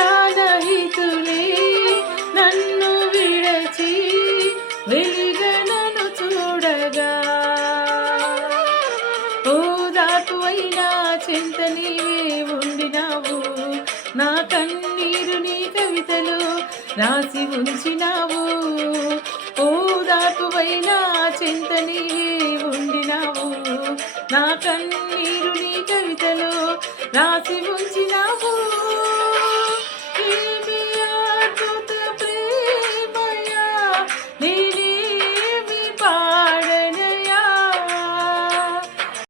ప్రాణహితులే నన్ను విడచి వెలిగనను చూడగా. ఓ దాకువైనా చింత నీవే ఉండినావు. నా కన్నీరు నీ కవితలు రాసి ఉంచినావు. ఓ దాకువైనా చింత నీవే ఉండినావు. నా కన్నీరు నీ కవితలు రాసి ఉంచి